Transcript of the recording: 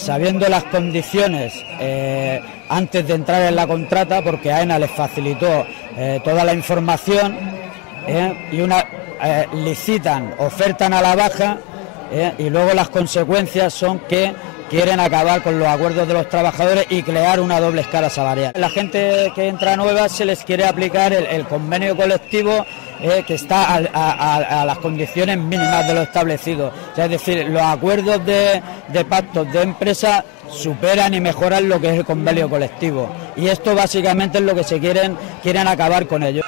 sabiendo las condiciones antes de entrar en la contrata, porque AENA les facilitó toda la información y licitan, ofertan a la baja y luego las consecuencias son que quieren acabar con los acuerdos de los trabajadores y crear una doble escala salarial. La gente que entra nueva se les quiere aplicar el convenio colectivo que está a las condiciones mínimas de lo establecido. O sea, es decir, los acuerdos de pactos de empresa superan y mejoran lo que es el convenio colectivo. Y esto básicamente es lo que quieren acabar con ello.